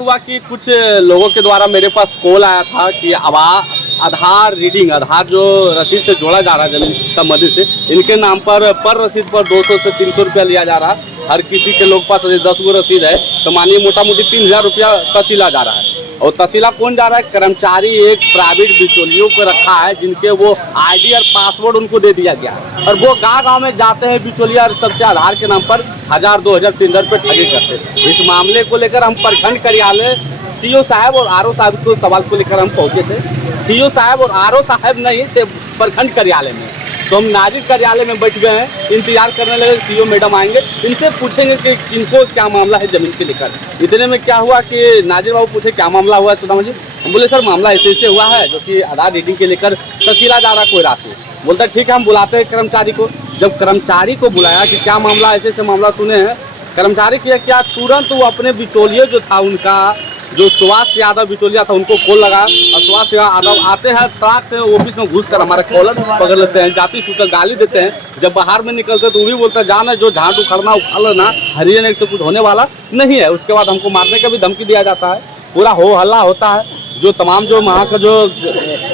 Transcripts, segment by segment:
हुआ कि कुछ लोगों के द्वारा मेरे पास कॉल आया था कि आधार रीडिंग, आधार जो रसीद से जोड़ा जा रहा है जमीन संबंधी से, इनके नाम पर रसीद पर 200 से 300 रुपया लिया जा रहा है। हर किसी के लोग पास 10 गो रसीद है तो मानिए मोटा मोटी 3000 रुपया तहसीला जा रहा है। और तहसीला कौन जा रहा है? कर्मचारी एक प्राइवेट बिचौलियों को रखा है जिनके वो आईडी और पासवर्ड उनको दे दिया गया है और वो गांव-गांव में जाते हैं बिचौलिया और सबसे आधार के नाम पर 1000, 2000, 3000 रुपये ठगी करते हैं। इस मामले को लेकर हम प्रखंड कार्यालय सीओ साहब और आरओ साहब को सवाल को लेकर हम पहुंचे थे। सीओ साहब और आरओ साहब नहीं थे प्रखंड कार्यालय में, तो हम नाजिर कार्यालय में बैठ गए हैं, इंतजार करने लगे सीओ मैडम आएंगे, इनसे पूछेंगे कि इनको क्या मामला है जमीन के लेकर। इतने में क्या हुआ कि नाजिर बाबू पूछे क्या मामला हुआ है सुदामा जी? हम बोले सर मामला ऐसे हुआ है जो कि आधार रीडिंग के लेकर तहसीला जा रहा कोई राशि। बोलता ठीक है हम बुलाते हैं कर्मचारी को। जब कर्मचारी को बुलाया कि क्या मामला, ऐसे मामला सुने हैं, कर्मचारी किया क्या, तुरंत वो अपने बिचौलिए जो था उनका जो सुभाष यादव बिचौलिया था उनको कॉल लगा और सुभाष यादव आते हैं ट्रक से ऑफिस में घुस कर हमारा कॉलर पकड़ लेते हैं, जाति सूचक गाली देते हैं। जब बाहर में निकलते तो वो भी बोलता है जाना जो झाड़ उखड़ना उखाड़ लेना, हरिजन एक्ट से कुछ होने वाला नहीं है। उसके बाद हमको मारने का भी धमकी दिया जाता है, पूरा हो हल्ला होता है। जो तमाम जो वहाँ का जो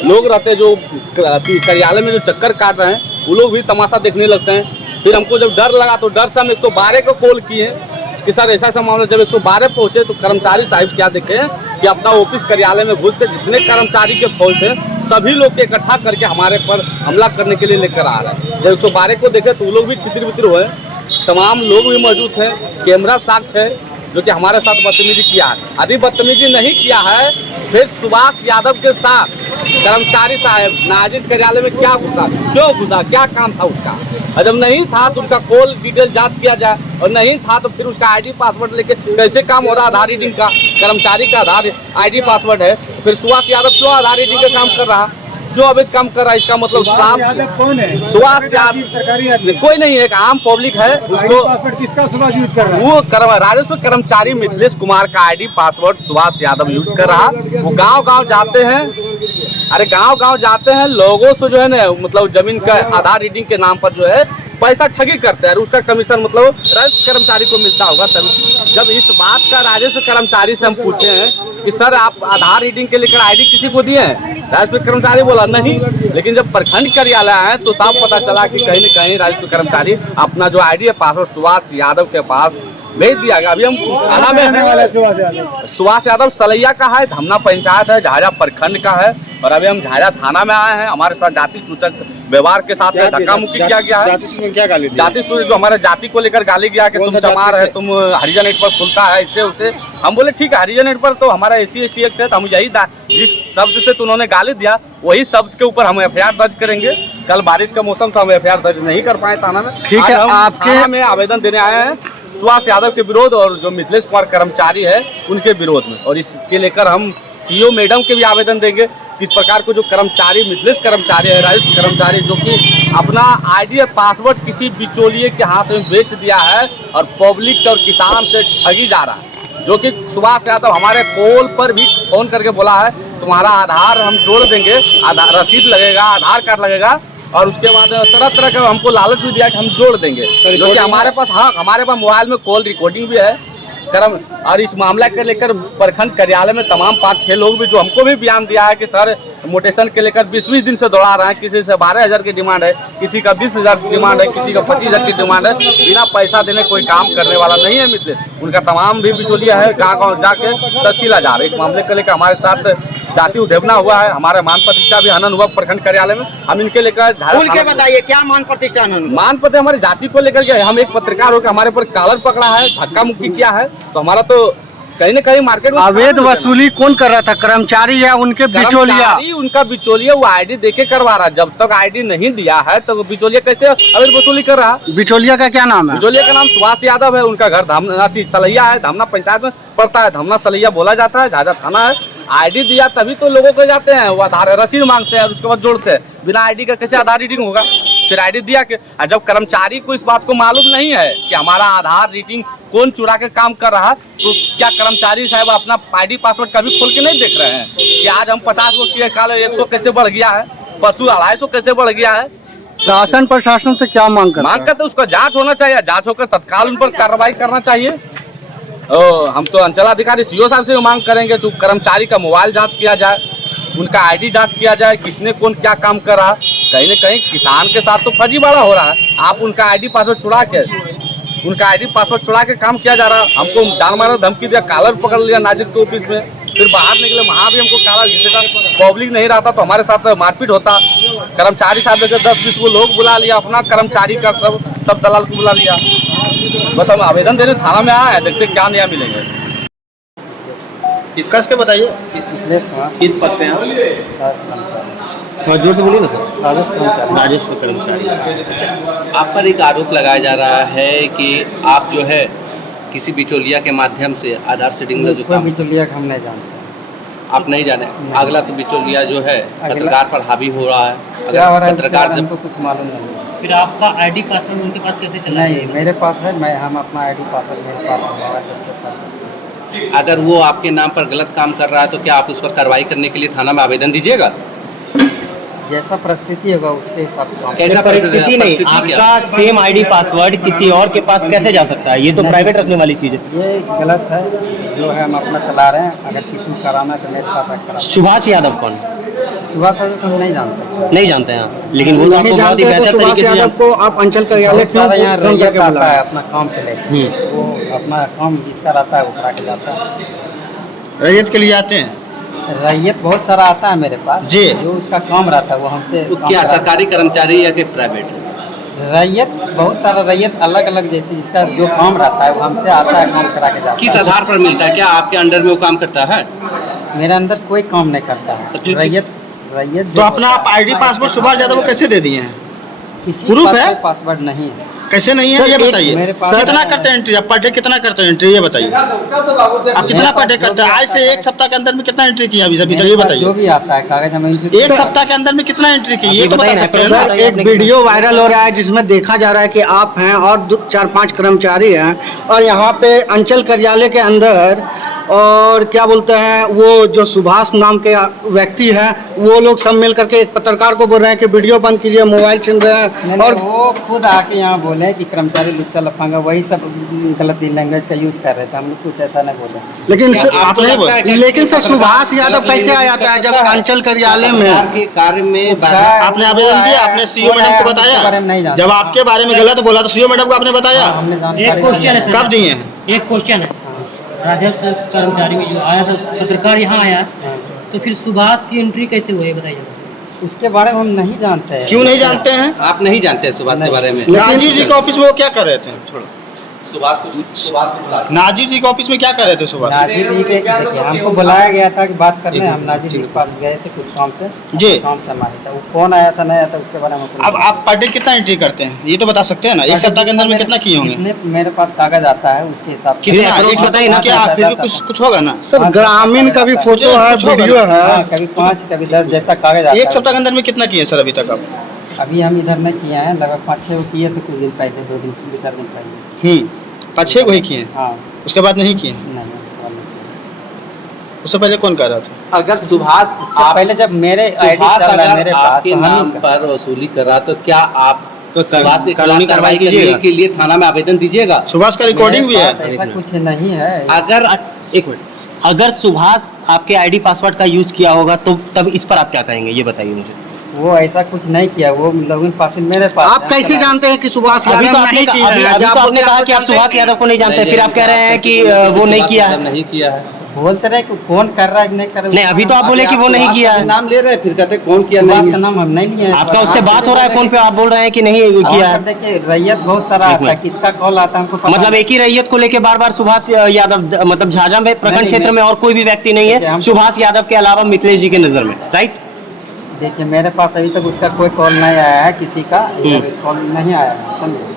लोग रहते हैं जो कार्यालय में जो चक्कर काट रहे हैं वो लोग भी तमाशा देखने लगते हैं। फिर हमको जब डर लगा तो डर से हम 112 को कॉल किए कि सर ऐसा मामला। जब 112 पहुंचे तो कर्मचारी साहब क्या देखे कि अपना ऑफिस कार्यालय में घुस के जितने कर्मचारी के फौज थे सभी लोग के इकट्ठा करके हमारे पर हमला करने के लिए लेकर आ रहा है। जब 112 को देखे तो वो लोग भी छितिर-बितिर हुए, तमाम लोग भी मौजूद थे, कैमरा साक्ष्य है जो कि हमारे साथ बदतमीजी किया है। यदि बदतमीजी नहीं किया है फिर सुभाष यादव के साथ कर्मचारी साहब नाजिर कार्यालय में क्या घुसा, क्यों घुसा, क्या काम था उसका? और जब नहीं था तो उनका कॉल डिटेल जांच किया जाए, और नहीं था तो फिर उसका आईडी पासवर्ड लेके कैसे काम हो रहा? आधार रीडिंग का कर्मचारी का आधार आईडी पासवर्ड है, फिर सुभाष यादव क्यों आधार रीडिंग का काम कर रहा, जो अवैध काम कर रहा है? इसका मतलब कौन है? सुभाष यादव सरकारी आदमी कोई नहीं है, एक आम पब्लिक है। उसको किसका सुभाष यूज कर रहा है? वो राजस्व कर्मचारी मिथिलेश कुमार का ID password Subhash Yadav use कर रहा। वो गांव-गांव जाते हैं, अरे गांव-गांव जाते हैं, लोगों से जो है ना मतलब जमीन का आधार रीडिंग के नाम पर जो है पैसा ठगी करते हैं और उसका कमीशन मतलब राजस्व कर्मचारी को मिलता होगा। तभी जब इस बात का राजस्व कर्मचारी से हम पूछे हैं कि सर आप आधार रीडिंग के लेकर आईडी किसी को दिए हैं? राजस्व कर्मचारी बोला नहीं। लेकिन जब प्रखंड कार्यालय आए तो साफ पता चला कि कहीं न कहीं राजस्व कर्मचारी अपना जो आईडी है पासवर्ड सुभाष यादव के पास भेज दिया गया। अभी हम थाना में हैं, सुभाष यादव सलैया का है, धमना पंचायत है, झाझा प्रखंड का है, और अभी हम झाझा थाना में आए हैं। हमारे साथ जाति सूचक व्यवहार के साथ धक्का मुक्की किया गया है। जाति सूचक जो हमारे जाति को लेकर गाली गया कि तुम चमार है, तुम हरिजन एक्ट पर खुलता है, इससे उसे। हम बोले ठीक है हरिजन एक्ट पर तो हमारा SC/ST एक्ट है, तो हम यही जिस शब्द से उन्होंने गाली दिया वही शब्द के ऊपर हम FIR दर्ज करेंगे। कल बारिश का मौसम था, हम FIR दर्ज नहीं कर पाए थाना में। ठीक है, आपके थाना में आवेदन देने आए हैं सुभाष यादव के विरोध और जो मिथिलेश कुमार कर्मचारी है उनके विरोध में, और इसके लेकर हम सीओ मैडम के भी आवेदन देंगे। किस प्रकार को जो कर्मचारी मिथिलेश कर्मचारी है, राजस्व कर्मचारी जो कि अपना आईडी और पासवर्ड किसी बिचौलिए के हाथ में बेच दिया है और पब्लिक और किसान से ठगी जा रहा है, जो कि सुभाष यादव हमारे कॉल पर भी फोन करके बोला है तुम्हारा आधार हम जोड़ देंगे, आधार रसीद लगेगा, आधार कार्ड लगेगा, और उसके बाद तरह तरह का हमको लालच भी दिया कि हम जोड़ देंगे। जो कि हमारे पास हमारे पास मोबाइल में कॉल रिकॉर्डिंग भी है और इस मामला के लेकर प्रखंड कार्यालय में तमाम 5-6 लोग भी जो हमको भी बयान दिया है कि सर मोटेशन के लेकर 20-20 दिन से दौड़ा रहे हैं, किसी से 12,000 की डिमांड है, किसी का 20,000 की डिमांड है, किसी का 25,000 की डिमांड है। बिना पैसा देने कोई काम करने वाला नहीं है मिथिलेश। उनका तमाम भी बिचौलिया है, गाँव-गाँव जाके तहसीला जा रहे। इस मामले को लेकर हमारे साथ जाति उद्देवना हुआ है, हमारे मान प्रतिष्ठा भी हनन हुआ प्रखंड कार्यालय में। हम इनके लेकर बताइए क्या मान प्रतिष्ठा हनन? मान पते हमारी जाति को लेकर के हम एक पत्रकार होकर हमारे पर कॉलर पकड़ा है, धक्का मुक्की किया है, तो हमारा तो कहीं न कहीं मार्केट में अवैध वसूली कौन कर रहा था? कर्मचारी या उनके बिचौलिया? उनका बिचौलिया वो आईडी देके करवा रहा। जब तक आईडी नहीं दिया है तो बिचौलिया कैसे अवैध वसूली कर रहा? बिचौलिया का क्या नाम है? बिचौलिया का नाम सुभाष यादव है, उनका घर धामना सलैया है, धामना पंचायत में पड़ता है, धामना सलैया बोला जाता है, झाझा थाना है। आईडी दिया तभी तो लोगों को जाते हैं, वो आधार रसीद मांगते हैं और उसके बाद जोड़ते हैं। बिना आईडी का कैसे आधार रीडिंग होगा? फिर आईडी दिया के जब कर्मचारी को इस बात को मालूम नहीं है कि हमारा आधार रीडिंग कौन चुरा के काम कर रहा, तो क्या कर्मचारी साहब अपना आईडी पासवर्ड कभी खोल के नहीं देख रहे हैं कि आज हम 50 को किए, कल 100 कैसे बढ़ गया है, परसों 250 कैसे बढ़ गया है? शासन प्रशासन से क्या मांग करते? उसका जांच होना चाहिए, जांच होकर तत्काल उन पर कार्रवाई करना चाहिए। हम तो अंचलाधिकारी सीओ साहब से मांग करेंगे जो कर्मचारी का मोबाइल जांच किया जाए, उनका आईडी जांच किया जाए, किसने कौन क्या काम कर रहा। कहीं न कहीं किसान के साथ तो फर्जीवाड़ा हो रहा है। आप उनका आईडी पासवर्ड चुरा के काम किया जा रहा है। हमको जान मारा धमकी दिया, कॉलर पकड़ लिया नाजिर के ऑफिस में, फिर बाहर निकले वहाँ भी हमको काला घिसेगा। पब्लिक नहीं रहता तो हमारे साथ मारपीट होता। कर्मचारी साथ लेकर 10-20 को लोग बुला लिया, अपना कर्मचारी का सब दलाल को बुला लिया। बस हम आवेदन देने थाना में आए हैं, देखते क्या नया मिलेंगे। किस कस के बताइए, किस पद पे हैं आप? थोड़ा जोर से बोलिए ना सर। राजस्व कर्मचारी। अच्छा, आप पर एक आरोप लगाया जा रहा है कि आप जो है किसी बिचौलिया के माध्यम से आधार सीडिंग का जो काम, बिचौलिया हम नहीं जानते, आप नहीं जाने। अगला तो बिचौलिया जो है पत्रकार पर हावी हो रहा है। क्या हो रहा अगर है पत्रकार जब हमको कुछ मालूम नहीं है। फिर आपका आईडी पासवर्ड उनके पास कैसे चला? नहीं, मेरे पास है, हम अपना आईडी पासवर्ड मेरे पास है, मोबाइल पर। अगर वो आपके नाम पर गलत काम कर रहा है तो क्या आप उस पर कार्रवाई करने के लिए थाना में आवेदन दीजिएगा? जैसा परिस्थिति होगा उसके हिसाब से काम। कैसा परिस्थिति नहीं, आपका सेम आईडी पासवर्ड किसी और के पास कैसे जा सकता है? ये तो प्राइवेट रखने वाली चीज़ है। ये गलत है, जो है हम अपना चला रहे हैं। अगर किसी को कराना है तो मेरे पास आकर करा। सुभाष यादव कौन? सुभाष यादव को हम नहीं जानते। नहीं जानते हैं, लेकिन वो तो आपको बहुत ही बेहतर तरीके से जानते को आप अंचल कार्यालय से यहाँ रैयत आता है अपना काम के लिए, वो अपना काम जिसका रहता है वो करा के जाता है। रैयत के लिए आते हैं? रैयत बहुत सारा आता है मेरे पास जी। जो उसका काम रहता है वो हमसे वो काम क्या कराता है। सरकारी कर्मचारी या कि प्राइवेट? रैयत बहुत सारा रैयत अलग अलग, जैसे जिसका जो काम रहता है वो हमसे आता है, काम करा के जाता किस है। आधार पर मिलता है? क्या आपके अंडर में वो काम करता है? मेरे अंदर कोई काम नहीं करता तो है। फिर रैयत तो अपना आप आईडी पासवर्ड सुभाष यादव को कैसे दे दिए हैं? किसी प्रूफ पास है? कोई पासवर्ड नहीं है। कैसे नहीं है सर, ये एक बताइए। मेरे पास कितना है। करते हैं एंट्री? आप पर डे कितना करते हैं एंट्री ये बताइए। आप कितना पर डे करते हैं? आज से एक सप्ताह के अंदर में कितना एंट्री किया अभी तक ये जो बताइए। भी आता है कागज हम एक सप्ताह के अंदर में कितना एंट्री की ये तो बता सकते हैं सर, ना? एक वीडियो वायरल हो रहा है जिसमें देखा जा रहा है कि आप हैं और 4-5 कर्मचारी हैं और यहाँ पे अंचल कार्यालय के अंदर और क्या बोलते हैं वो जो सुभाष नाम के व्यक्ति हैं वो लोग सब मिल करके एक पत्रकार को बोल रहे हैं कि वीडियो बंद कीजिए, मोबाइल छीन रहे हैं। और और वो खुद आके यहाँ बोले कि कर्मचारी लुच्चा लफंगा वही सब गलत लैंग्वेज का यूज कर रहे थे। हम लोग कुछ ऐसा नहीं बोले। लेकिन क्या आपको आपने लगता है कि- लेकिन सर सुभाष यादव कैसे आ जाता है जब अंचल कार्यालय में? सरकार के कार्य में बाधा। आपने आवेदन दिया, आपने सीओ मैडम को बताया? जब आपके बारे में गलत बोला तो सीओ मैडम को आपने बताया? हमने एक जानकारी क्वेश्चन है सर, कब दिए हैं? एक क्वेश्चन है। राजस्व कर्मचारी में जो आया था पत्रकार यहाँ आया, तो फिर सुभाष की एंट्री कैसे हुई बताइए? उसके बारे में हम नहीं जानते हैं। क्यों नहीं जानते हैं? आप नहीं जानते सुभाष के बारे में? नाजिर जी के ऑफिस में वो क्या कर रहे थे? सुभाष को बुला नाजिर जी के ऑफिस में क्या कर रहे थे सुभाष? नाजिर जी के देखिए हमको बुलाया गया था कि बात करने, हम नाजिर जी के पास गए थे कुछ काम से। जी। काम से हमारे था, वो कौन आया था नहीं आया था उसके बारे में हमको अब आप पर डे कितना एंट्री करते हैं ये तो बता सकते हैं ना? एक सप्ताह के अंदर में कितना किए होंगे? जितने मेरे पास कागज आता है उसके हिसाब से। कितना? अप्रोच एक सप्ताह बताइए ना क्या सर, फिर भी सर, कुछ होगा ना? सर ग्रामीण का भी फोटो है, वीडियो है। हाँ, कभी 5 कभी 10 जैसा कागज आता एक है। सप्ताह के अंदर में कितना किए सर अभी तक आप? अभी हम इधर नहीं किए हैं, लगभग 5-6 किए थे कुछ दिन पहले, 2-4 दिन पहले। 5-6 को ही किए हैं, हाँ उसके बाद नहीं किए? नहीं उसके बाद नहीं किए। उससे पहले कौन कर रहा था? अगर सुभाष इससे पहले जब मेरे आईडी सुभाष चल रहा है अगर मेरे पास आपके तो हम नाम ही पर वसूली कर रहा तो क्या आप सुभाष के कानूनी खिलाफ कार्रवाई करने कीजिएगा? के लिए थाना में आवेदन दीजिएगा? सुभाष का रिकॉर्डिंग भी मेरे है। पास ऐसा कुछ नहीं है। अगर एक मिनट, अगर सुभाष आपके आईडी पासवर्ड का यूज किया होगा तो तब इस पर आप क्या कहेंगे ये बताइए मुझे। वो ऐसा कुछ नहीं किया, वो लॉगिन पासवर्ड मेरे पास आप कैसे जानते हैं कि सुभाष अभी यादव तो आपने नहीं किया है? अभी तो आपने कहा कि आप सुभाष यादव को नहीं जानते, फिर आप कह रहे हैं कि वो नहीं किया है। नहीं किया है। बोलते रहे कि कौन कर रहा है कि नहीं कर रहा है। नहीं, अभी तो आप बोले कि वो नहीं किया है। नाम ले रहे हैं फिर कहते हैं कौन किया सुभाष नहीं का नाम हम नहीं लिए हैं। आपका उससे बात हो रहा है फोन पे, आप बोल रहे हैं कि नहीं किया है। देखिए रैयत बहुत सारा आता है, किसका कॉल आता है हमको पता मतलब एक ही रैयत को लेके बार बार सुभाष यादव, मतलब झाझा में प्रखंड नहीं, क्षेत्र में और कोई भी व्यक्ति नहीं देखिए, है हम- सुभाष यादव के अलावा मिथिलेश जी के नजर में, राइट? देखिए मेरे पास अभी तक उसका कोई कॉल नहीं आया है, किसी का कॉल नहीं आया है, समझे।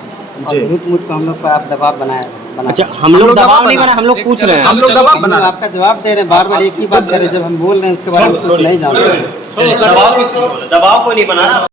जी। झूठ मूठ को हम लोग पर आप दबाव बनाए। अच्छा, हम लोग दबाव नहीं बना, हम लोग पूछ रहे हैं। हम लोग दबाव बना रहे हैं। आपका जवाब दे रहे हैं, बार बार एक ही बात कर रहे हैं। जब हम बोल रहे हैं उसके बारे में कुछ नहीं जानते। दबाव को नहीं बना।